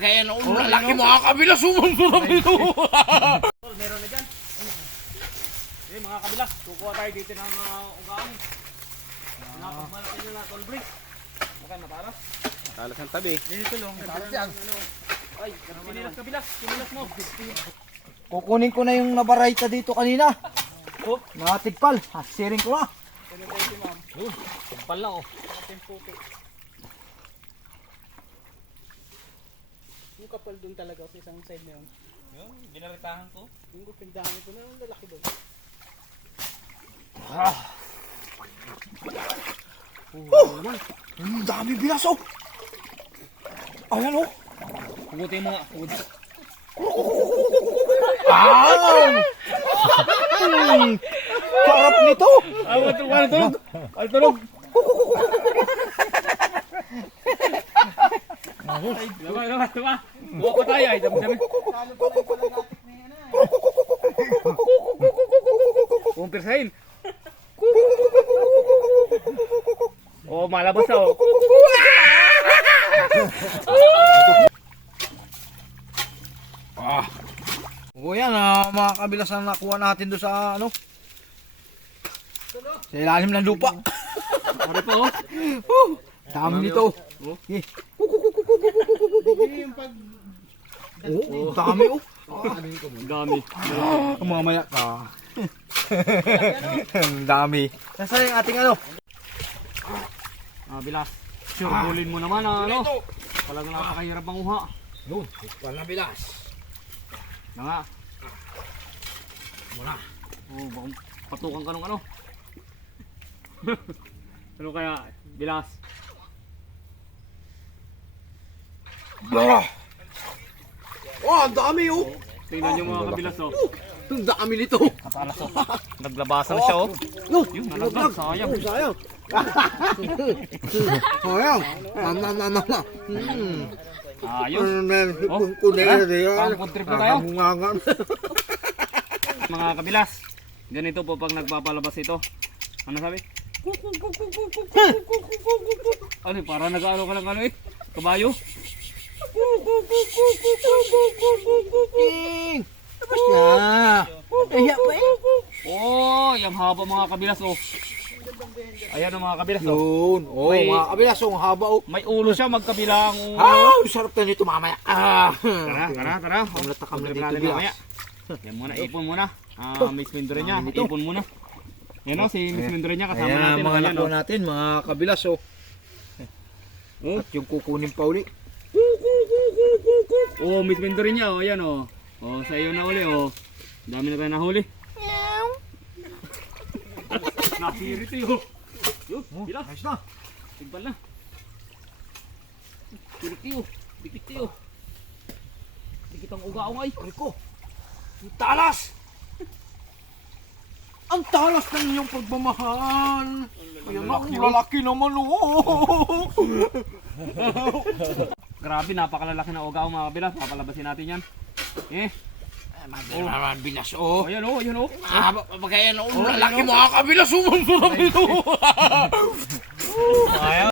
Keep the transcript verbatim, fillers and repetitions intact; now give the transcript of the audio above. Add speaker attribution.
Speaker 1: Kaya noong oh, lalaki mga kabila, sumunod dito.
Speaker 2: Meron na dyan. Eh mga kabila, kukuha tayo dito ng uh, ugaong. Napagmalaki nyo na tall break. Magkano para?
Speaker 3: Talas ng tabi.
Speaker 2: Dito lang.
Speaker 1: Talas yan.
Speaker 2: Ay, sinilas kabila. Sinilas mo.
Speaker 4: Kukunin ko na yung nabarayta dito kanina.
Speaker 2: Oh,
Speaker 4: Mga tigpal. Hasirin ko na.
Speaker 2: sampal lang oh. Temputo. Yung kapal doon talaga sa isang side na yun. Yun, binaritahan ko. Yung pindahan ko na yung lalaki doon.
Speaker 4: Ah. Oh, ang dami bilas oh. Ayan oh.
Speaker 2: Hugutin mo nga. Hugutin.
Speaker 4: Ah! Hmm. Sarap nito.
Speaker 2: Ah, wala wala tulog. Wala tulog. Lama, lama, lama. Buka pa tayo ay dami-dami. Pumpersahin. Oh, malabas na oh.
Speaker 4: Ah. O yan ah, mga kabilas na nakuha natin doon sa ano. Sa ilalim ng lupa.
Speaker 2: Ano pa oh?
Speaker 4: Oh, dami nito.
Speaker 2: Oh.
Speaker 4: Eh. Oh, dami oh.
Speaker 2: Dami.
Speaker 4: Ah, mamaya ka. Ang dami. Nasaan yung ating ano?
Speaker 2: Ah, bilas. Sure, bulin mo naman ah, ano. Talagang napakahirap manguha.
Speaker 4: Yun, wala bilas.
Speaker 2: Na nga.
Speaker 4: Muna.
Speaker 2: Oh, baka patukan ka nung ano. Ano kaya? Bilas.
Speaker 4: Ah! Oh, ang dami oh.
Speaker 2: Tingnan nyo mga kabilas oh.
Speaker 4: Ang dami nito.
Speaker 2: Katalas oh. Naglabasan siya oh.
Speaker 4: Oh,
Speaker 2: Yun, nalaglag. Sayang.
Speaker 4: Oh, sayang. Sayang. Mama, mama, mama. Hmm.
Speaker 2: Ayos.
Speaker 4: Oh, kunera diyan.
Speaker 2: Pang-contrib na tayo.
Speaker 4: Kamungangan.
Speaker 2: Mga kabilas. Ganito po pag nagpapalabas ito. Ano sabi? Ano eh, para nag-ano ka lang ano eh. Kabayo.
Speaker 4: Ting! Tapos na. Kaya pa eh.
Speaker 2: Oh, yung haba mga kabilas oh. Ayan ang mga kabilas oh.
Speaker 4: Yun. Oh,
Speaker 2: May-
Speaker 4: mga kabilas, ang haba oh.
Speaker 2: May ulo siya magkabilang.
Speaker 4: Ah, sarap na nito mamaya. Ah.
Speaker 2: Tara, tara, tara.
Speaker 4: Ang natakam na
Speaker 2: Contrib
Speaker 4: dito
Speaker 2: natin
Speaker 4: bilas.
Speaker 2: mamaya. Yan muna, ipon muna. Ah, Miss Mindore niya,
Speaker 4: Dami nito.
Speaker 2: ipon muna. Yan oh, si Miss Mindore niya kasama
Speaker 4: Ayan
Speaker 2: natin.
Speaker 4: ang mga
Speaker 2: Ayan,
Speaker 4: nakuha
Speaker 2: oh.
Speaker 4: natin, mga kabilas oh.
Speaker 2: Oh.
Speaker 4: At yung kukunin pa uli.
Speaker 2: Oh, Miss Mindore niya oh, ayan oh. Oh, sa iyo na uli oh. Dami na tayo nahuli. Nasiri ito yun. Yun,
Speaker 4: Oh,
Speaker 2: sila.
Speaker 4: ayos na.
Speaker 2: Tigbal na. Tirik tiyo. Dikit tiyo. Dikit ang ugaong ay.
Speaker 4: Rico, ang talas! Ang talas ng inyong pagmamahal. Ayan na, ang lalaki naman oh.
Speaker 2: Grabe, napakalalaki na ugaong mga kabilas. Papalabasin natin yan. Eh.
Speaker 1: Madali naman binas, oh.
Speaker 2: Oh, ayan oh, ayan oh.
Speaker 1: Ah, kaya noong lalaki mga kabila, sumunod dito.
Speaker 2: Ayan.